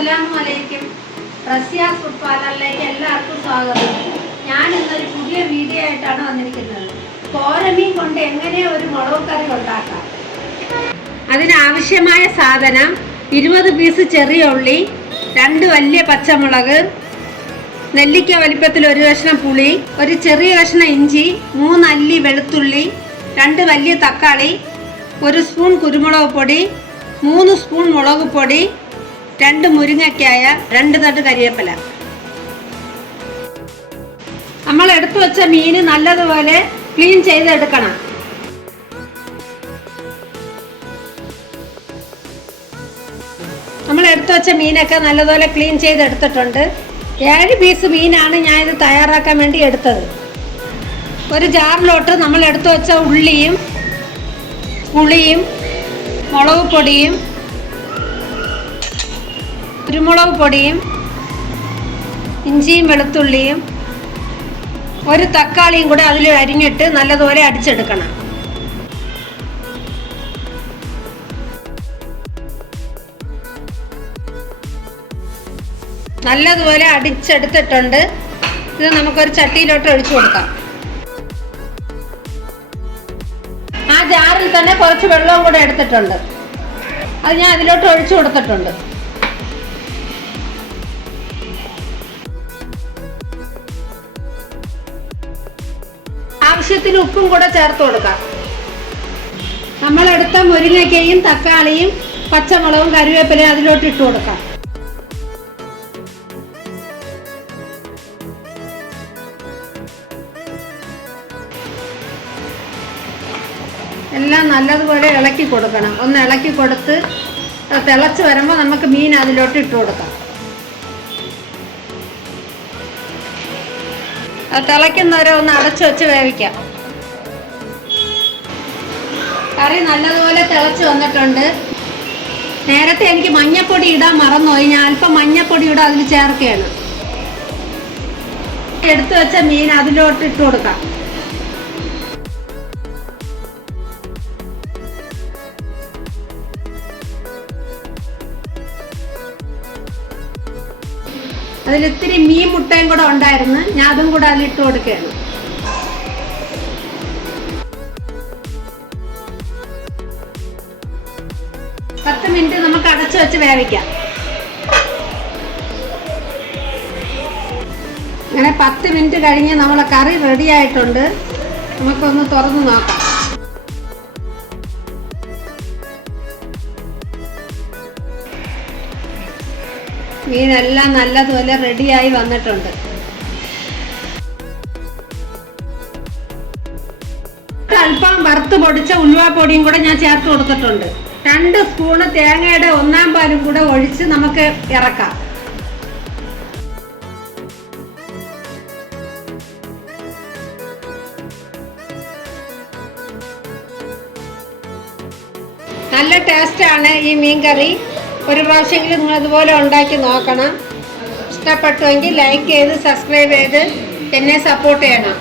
അസ്സലാമലൈക്കും. റസിയ ഫുഡ് പാർലറിലേക്ക് എല്ലാവർക്കും സ്വാഗതം. ഞാൻ ഇന്നൊരു പുതിയ വീഡിയോ ആയിട്ടാണ് വന്നിരിക്കുന്നത്. കോരമീൻ കൊണ്ട് എങ്ങനെ ഒരു മുളക് കറി ഉണ്ടാക്കാം. അതിനാവശ്യമായ സാധനം 20 പീസ് ചെറിയ ഉള്ളി, 2 വലിയ പച്ചമുളക്, നെല്ലിക്ക വലിപ്പത്തിൽ 1 കഷ്ണം പുളി, ഒരു ചെറിയ കഷ്ണം ഇഞ്ചി, 3 അല്ലി വെളുത്തുള്ളി, 2 വലിയ തക്കാളി, 1 സ്പൂൺ കുരുമുളക് പൊടി, 3 സ്പൂൺ മുളക് പൊടി, 2 മുരിങ്ങക്കായ, 2 തട്ട് കരിവേപ്പില. നമ്മൾ എടുത്തു വെച്ച മീൻ നല്ലതുപോലെ ക്ലീൻ ചെയ്തെടുക്കണം. നമ്മൾ എടുത്തു വെച്ച മീനൊക്കെ നല്ലതുപോലെ ക്ലീൻ ചെയ്തെടുത്തിട്ടുണ്ട്. 7 പീസ് മീനാണ് ഞാൻ ഇത് തയ്യാറാക്കാൻ വേണ്ടി എടുത്തത്. ഒരു ജാറിലോട്ട് നമ്മൾ എടുത്തു വെച്ച ഉള്ളിയും പുളിയും മുളക് പൊടിയും കുരുമുളക് പൊടിയും ഇഞ്ചിയും വെളുത്തുള്ളിയും 1 തക്കാളിയും കൂടെ അതിൽ അരിഞ്ഞിട്ട് നല്ലതുപോലെ അടിച്ചെടുക്കണം. നല്ലതുപോലെ അടിച്ചെടുത്തിട്ടുണ്ട്. ഇത് നമുക്കൊരു ചട്ടിയിലോട്ട് ഒഴിച്ചു കൊടുക്കാം. ആ ജാറിൽ തന്നെ കുറച്ച് വെള്ളവും കൂടെ എടുത്തിട്ടുണ്ട്. അത് ഞാൻ അതിലോട്ട് ഒഴിച്ചു കൊടുത്തിട്ടുണ്ട്. ആവശ്യത്തിന് ഉപ്പും കൂടെ ചേർത്ത് കൊടുക്കാം. നമ്മളെടുത്ത മുരിങ്ങയ്ക്കയും തക്കാളിയും പച്ചമുളകും കറിവേപ്പിലയും അതിലോട്ട് ഇട്ട് കൊടുക്കാം. എല്ലാം നല്ലതുപോലെ ഇളക്കി കൊടുക്കണം. ഒന്ന് ഇളക്കി കൊടുത്ത് തിളച്ച് വരുമ്പോൾ നമുക്ക് മീൻ അതിലോട്ട് ഇട്ട് കൊടുക്കാം. അത് തിളയ്ക്കുന്നവരെ ഒന്ന് അടച്ചു വെച്ച് വേവിക്കാം. കറി നല്ലതുപോലെ തിളച്ച് വന്നിട്ടുണ്ട്. നേരത്തെ എനിക്ക് മഞ്ഞപ്പൊടി ഇടാൻ മറന്നുപോയി. ഞാൻ അല്പം മഞ്ഞപ്പൊടി ഇവിടെ അതിൽ ചേർക്കുകയാണ്. എടുത്തു വെച്ച മീൻ അതിലോട്ട് ഇട്ട് കൊടുക്കാം. അതിലിത്തിരി മീൻ മുട്ടയും കൂടെ ഉണ്ടായിരുന്നു. ഞാൻ അതും കൂടെ അതിലിട്ട് കൊടുക്കുകയാണ്. പത്ത് മിനിറ്റ് നമുക്ക് അടച്ചു വെച്ച് വേവിക്കാം. അങ്ങനെ 10 മിനിറ്റ് കഴിഞ്ഞ് നമ്മളെ കറി റെഡി ആയിട്ടുണ്ട്. നമുക്കൊന്ന് തുറന്ന് നോക്കാം. മീനെല്ലാം നല്ലതുപോലെ റെഡിയായി വന്നിട്ടുണ്ട്. അല്പം വറുത്ത് പൊടിച്ച ഉലുവാപ്പൊടിയും കൂടെ ഞാൻ ചേർത്ത് കൊടുത്തിട്ടുണ്ട്. 2 സ്പൂണ് തേങ്ങയുടെ 1/4 പാലും കൂടെ ഒഴിച്ച് നമുക്ക് ഇറക്കാം. നല്ല ടേസ്റ്റാണ് ഈ മീൻ കറി. ഒരു പ്രാവശ്യമെങ്കിലും നിങ്ങൾ ഇതുപോലെ ഉണ്ടാക്കി നോക്കണം. ഇഷ്ടപ്പെട്ടുവെങ്കിൽ ലൈക്ക് ചെയ്ത് സബ്സ്ക്രൈബ് ചെയ്ത് എന്നെ സപ്പോർട്ട് ചെയ്യണം.